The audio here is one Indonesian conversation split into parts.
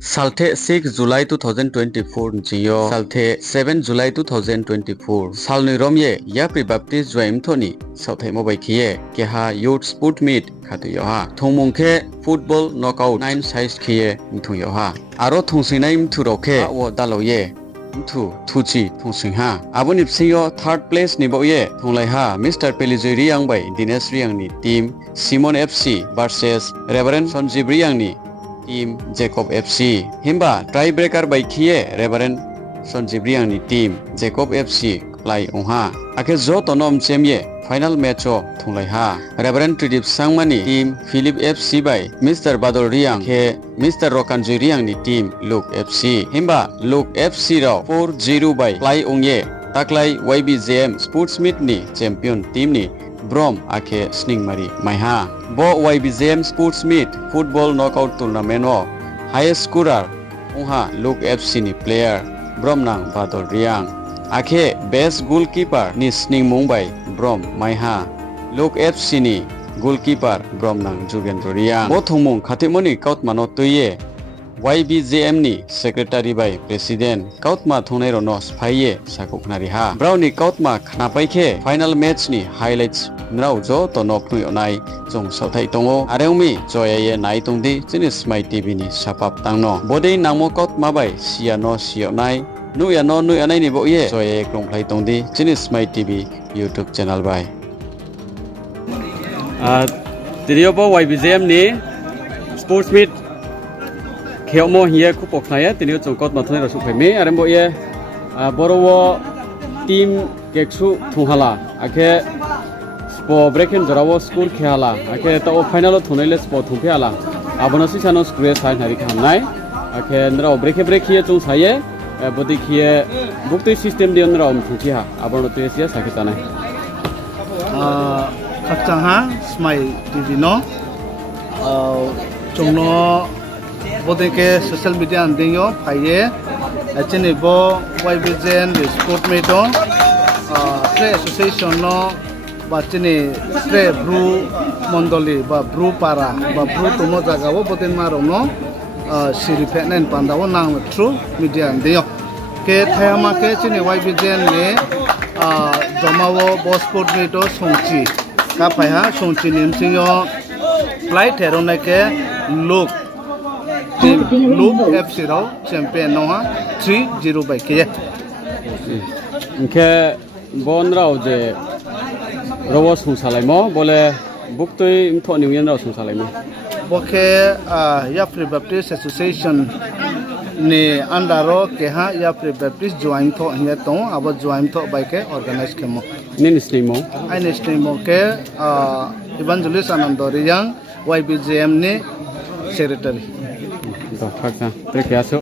Salte 6 July 2024 Jiyo Salte 7 July 2024 Salni Romye Yapri Baptist Joim Thoni Sauthai Mobai Kiye Keha Youth Sport Meet Khatu Yoha Thongmongke Football Knockout 9 size Kiye Mthung Yoha Aro Thongsinai Mthu Roke Awo Daloye Mthu Thuchi Thongsingha Aboni Psinyo third place Niboye Thonglaiha Mr. Pelizoi Riang Bai Dinesh Riang ni team Simon FC versus Reverend Sonjib Riang ni team Jacob FC himba tiebreaker by khiye Reverend Sonjib Riang ni team Jacob FC play ongha ake jo tonom chemye final match o thunglai ha Reverend Tridip Sangmani team Philip FC by Mr. Badol Riang ke Mr. Rokanjoi Riang ni team Luke FC himba Luke FC ro 4-0 by play ongye taklai YBJM Sports Meet ni champion team ni Brom ake Sningmari Maiha Bo YBJM Sports Meet Football Knockout Tournament o highest scorer Ongha Luke FC ni player Brom nang Badol Riang ake best goalkeeper ni Sning Mumbai Brom Maiha Luke FC ni goalkeeper Brom nang Jugendro Riang Bo thongmung khatimoni kautmano toye YBJM ni secretary by president kautma thongnai ro no sphaye sakoknari ha browni kautma khnapaikhe final match ni highlights nrau jo to noknui onai jong sauthai tongo arengmi joyaye nai tongdi chini smai tv ni sapap tangno bodei nangmo kautma bai siano sionai nuya no anai ni boye joyaye krongplai tongdi chini smai tv youtube channel bai tiriyobo YBJM ni sports meet Kheomo hiye kupok saya tini jongkot mathone rasuk pheme arembo ye borowo team keksu thunghala ake spo breaken jorawo school khehala ake ta final thunaile spo thungphala abono sisano school sai nari khamnai ake ndra breke hiye chung saye bodi khiye bukti system de ndra thungchi ha abono to esia sakitana khachangha smai tv no chungno bodeke social media andingo phaye achini bo YBJM sport meto tre association no bachini tre bru mondoli ba bru para ba bru tomo jaga wo boten maro no siri phenen pandawo nang through media andingo ke thayama ke chini YBJM ne jamawo bo sport meto songchi ka phaiha songchi nimsingo flight herona ke look team Luke FC ro champion no ha 3-0 by ke ke bonrao je robo sungsalai mo bole buktoi imtho niwen ro sungsalai mo boke Yapri Baptist Association ni andaro ke ha Yapri Baptist join tho hiya to abo join tho by ke organize kemo nin snimo ai ne snimo ke evangelist Anando Riang YBJM ni secretary do khaksa trekiaso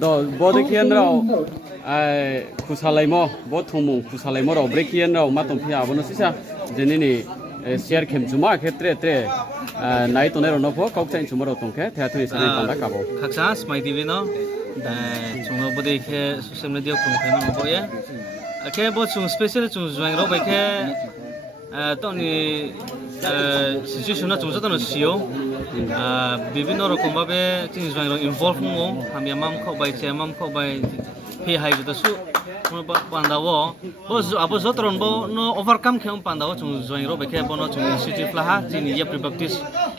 do bode kienrao khusalai mo bo thumung khusalai mo ro brekienrao matom phia abono sisa jenini share khem juma khetre tre nai tonero no pho kaukchain chumaro tongkhe theathri sari panda kabo khaksa smai tv no chungno bode khe social media kum khema no boye ke bo chung special chung join ro bai khe toni situation na chungsa tono sio বিভিন্ন রকম ভাবে চিনি join involve হমো আমি আমাম খবাই চেমাম খবাই ফি হাই গদসু পান্দাও বজ আবো জতরন বো নো ওভারকাম খেম পান্দাও চুং জয়েন ro বেকে বনো চুং ইনস্টিটিউট লাহা চিনি Yapri Baptist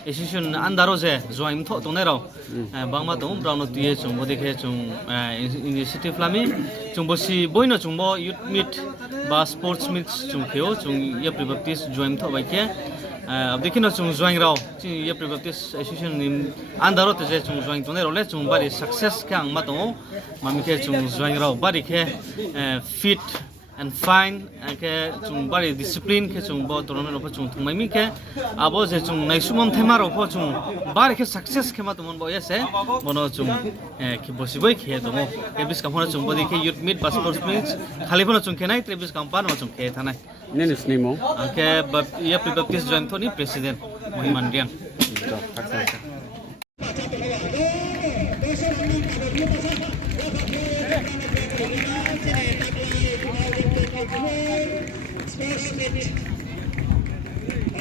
এসোসিয়েশন আন্দারো যে জয়েন থ তনেরো বাংমা দম ব্রাউন তুয়ে চুং বদেখে চুং ইনস্টিটিউট লামি চুং বসি বইনো চুং বো ইউথ মিট বা স্পোর্টস মিট চুং খেও চুং Yapri Baptist জয়েন থ বাইকে देखिनो chung join rao chi Yapri Baptist association nim andaro te je chung join tone role chung bari success ka angma to mami ke chung join rao bari ke fit and fine ke chung bari discipline ke chung bo toron ro chung thumai mi ke abo je chung naisumam thema ro pho chung bari ke success ke ma to mon bo yese bono chung ke bosi boi khe to mo ke bis ka phona chung bodi ke youth meet bas sports meet khali phona chung ke nai trebis kampan ma chung ke thanai nin snimo ke Yapri Baptist join thoni president Mohiman Riang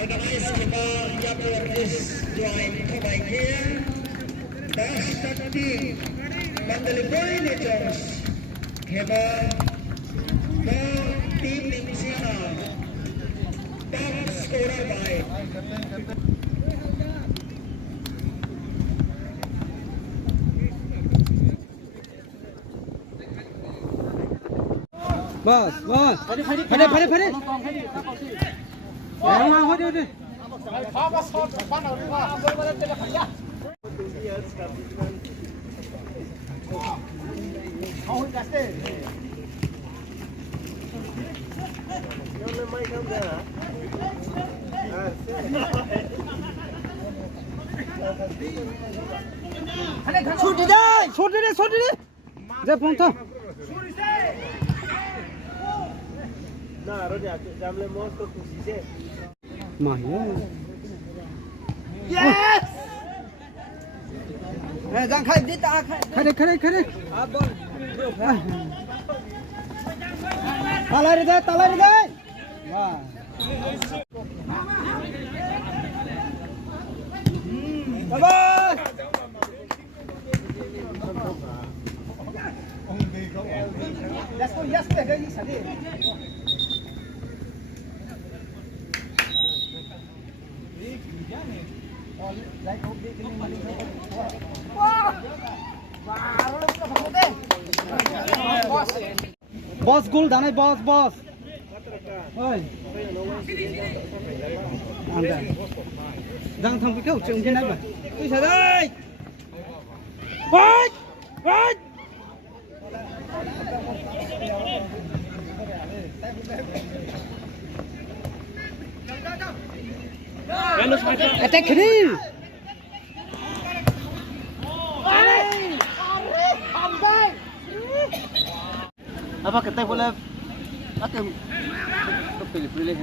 Organized by Yapri Baptist join Bos, bos. Pade. Mau đi. Sút đi đi. Ra phong thong. Mày yes. Giang khai đi ta khai đi. Talai đi đây. Wow. Bye bye. Yes, đây đi sẵn đi. Boss goal dane boss. Oi. Anda. Đang thằng cái trường trên này vậy. Ui trời ơi. Ôi. Attack đi. Apa kita boleh akan pilih.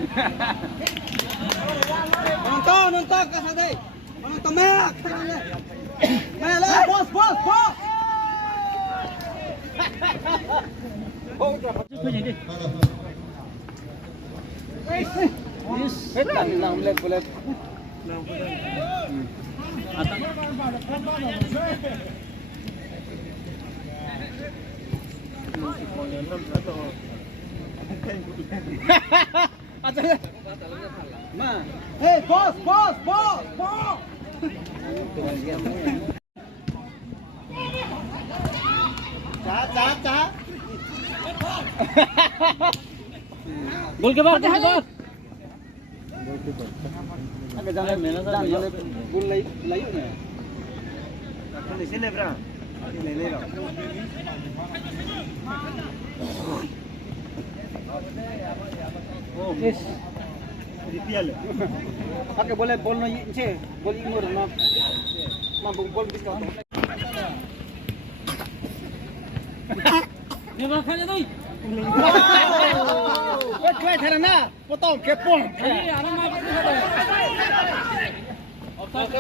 Nonton ke sana. Nonton mek. Mela, bos. Boleh. Hey, boss. Cha. Gol ke बाद Agak jangan gol layu ni. Ni sini bra. Ni le. Oh, yes. Dipial. Pakai boleh bol no je, bol imur no. Mampu bol bis kau. Ni makan je tu. Wah, kau thara na, potong kepon. Ni aram apa tu? Okay.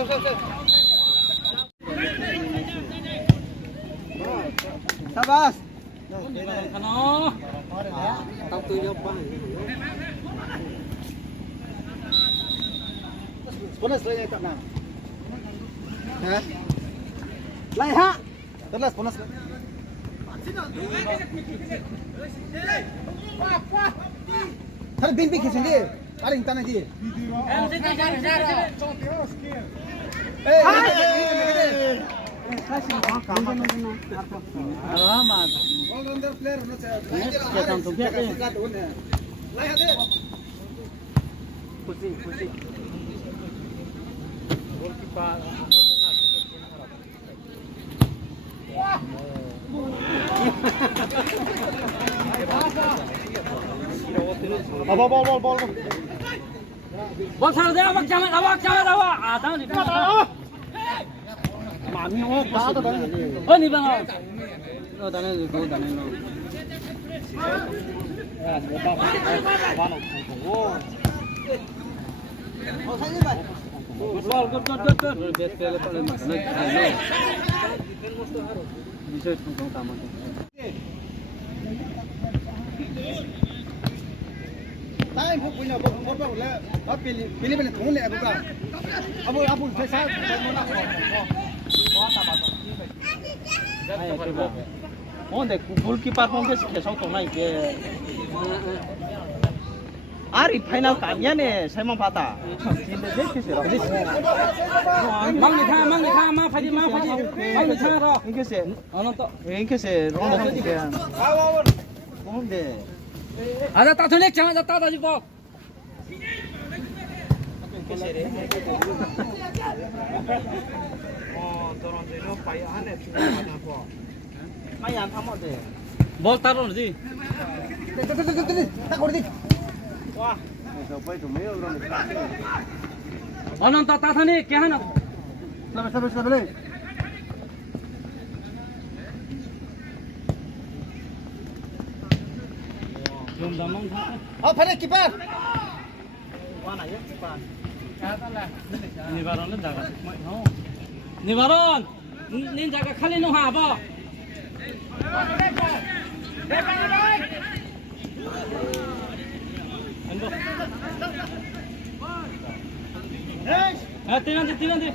Sabas. Kano. Tao tu yo bang. Ponas lagi tak nak. Ha? Lai ha. Terus ponas. Thar bin ke sini. Paling tanah dia. Alamat. All-rounder player no saya. Kita tam tu dia. Lai ha deh. Pusi. Goalkeeper. Bol. Bol salah dia awak jangan. Ah, tahu ni. Mami oh, dah tu. Oh ni bang. Oh, dah ni. Oh, saya ni bang. Bol, good. Best player pada mana? Bisa tunggu tamat. Time pun punya bol lah. Pilih thong le aku ka. Abu saya mana? Oh, dek goalkeeper pun ke kesau tu naik ke. Ari final kanya nih, saya mau patah. Mang ni kah, mang pagi. Mang ni kah roh. Ini sih, ini sih, roh tu dia. Oh deh. Ada tak tulis jangan tak tadi po. Oh, dorong dia no payah aneh tu macam apa. Mayan kamu deh. Bol taruh nanti. Tak boleh. Wah. Sampai tu main orang. Anon tak tadi kya na? Sabar. Jom damang. Oh, pada kiper. Mana ya kiper? Nibaron le jaga. Nibaron. Nin jaga khali no ha ba. Ando. Tinan di.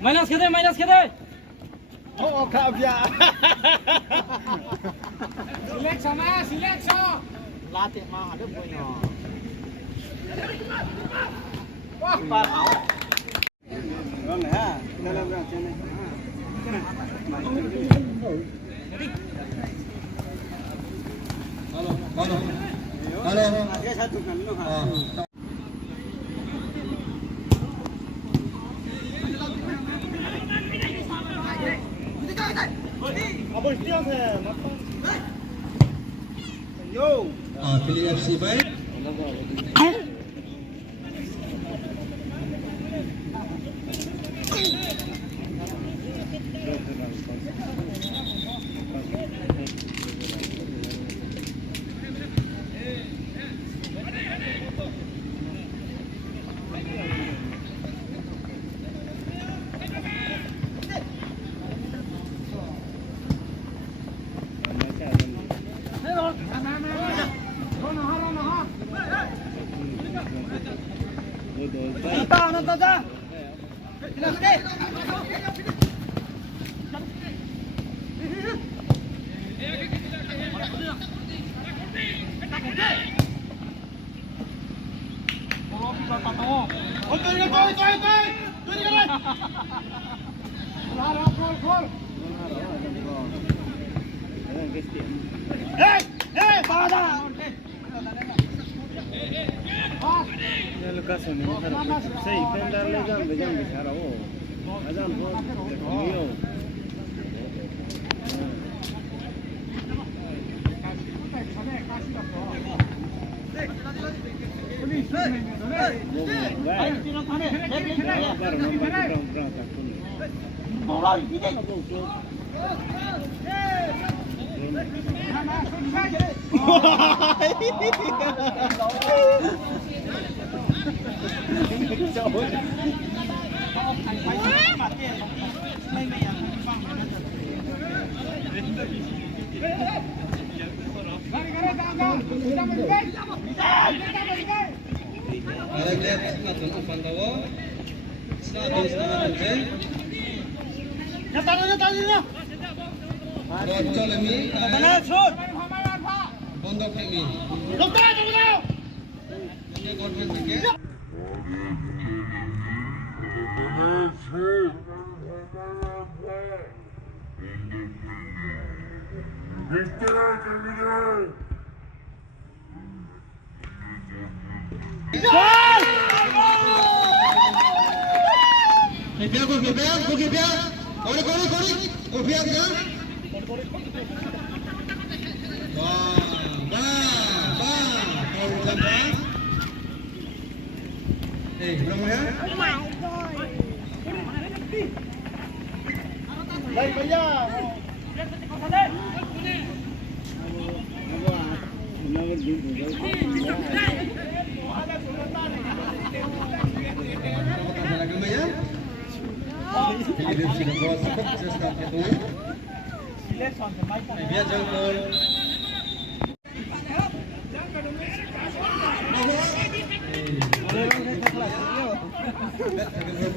Minus ke deh. Oh, kau dia. Selection. Latih mah ada punya. Wah, kiper mau. Orang ha, dalam sini. Halo. Dia satu kan lu ha. Abang stiang है yo Pilih FC baik.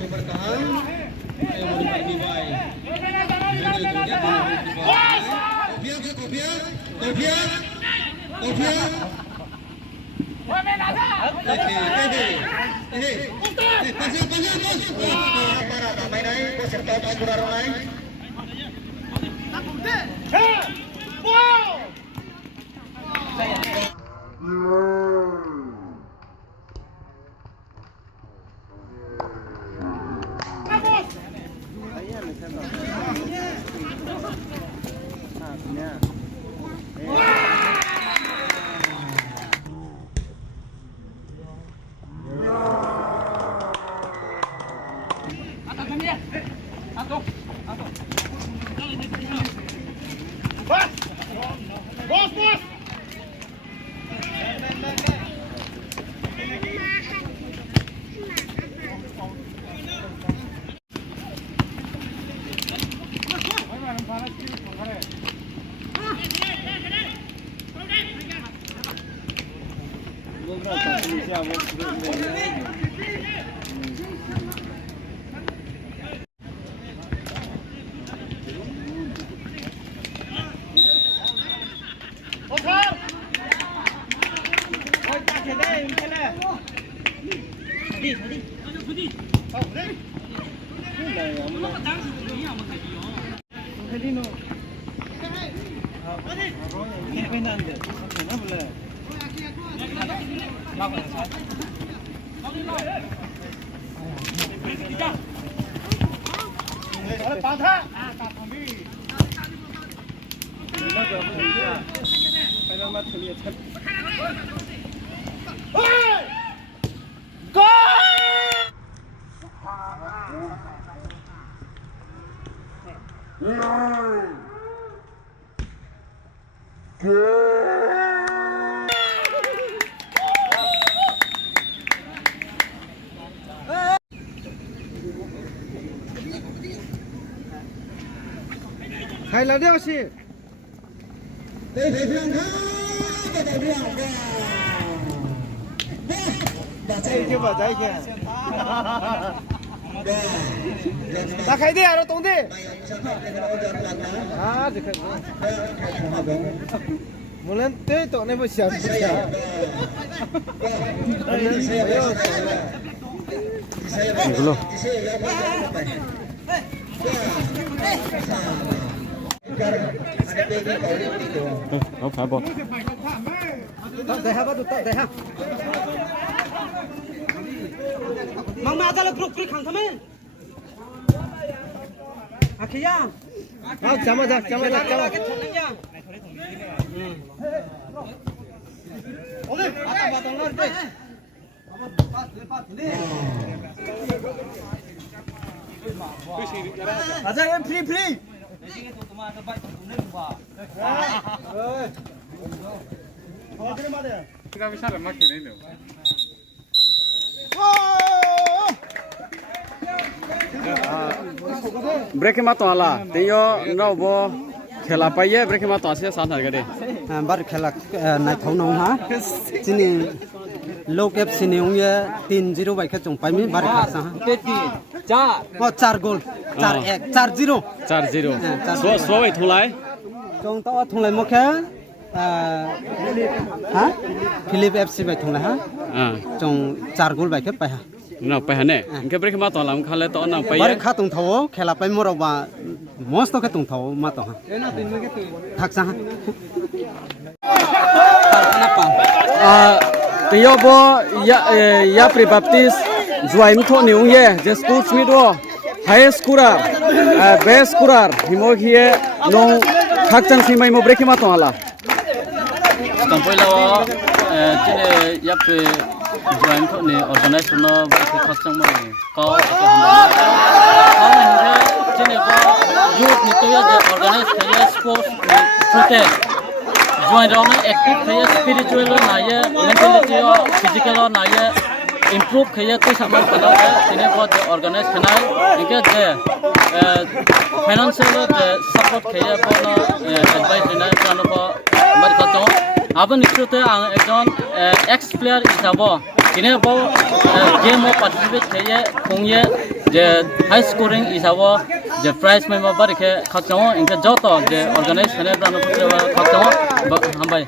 Bertahan. Ayo mau dibagi. Hay là đeo xì. Đây chưa vào đây kìa. Ta khai đi à, nó tống đi. À, thì khai. Một lần tới tụi này phải xả. 이걸로. 봐봐. Đây ha, bắt được đây ha. Mang ma ra là group free khẳng thăm em. À kia. Chấm vào. Ôi, vào tông lên đi. Aja em free. Break में तो आला तेयो नौ वो खेला पाइए ब्रेक में तो आसे साथ हर बार खेला नाइ थाउ नौ हा चिनि लो कैप सिनेउ ये 3-0 बाइक चों पाइमी बार खासा हा 4 गोल 4-1 4-0 4-0 सो वे थुलाय चों तो थुलाय मखे हा फिलिप एफसी बाइ थुलाय हा चों 4 गोल बाइक पाइ हा ना पाइ हने इनके ब्रेक में तो आला खाले तो ना पाइए बार खा तुं थाओ खेला पाइ मोरबा मस्त के तुं थाओ मा तो हा थाकसा हा तेयो बो या प्रिबाप्टिस जुआइम थो निउ ये जे स्पोर्ट्स मीट वो हाई स्कोरर बेस्ट स्कोरर हिमो हिए नो थाकचन सिमाइ मो ब्रेक में तो आला तंपोइला तिने या प्रि जुआइम थो ने ऑर्गेनाइज नो खासचन मो काउ तिने बो यूथ नितोया जे ऑर्गेनाइज थे sports protest join round active khaya spiritual na ye mentality or physical na ye improve khaya to saman kana hai tine bahut organize khanai inke je financial support khaya bono advice dina kano ba mar kato abon ikrote ang ekjon ex player isabo Ini apa game mau participate kaya kongye je high scoring isawo je prize member bar ke khakjaw inka joto je organize kane plan khakjaw hambai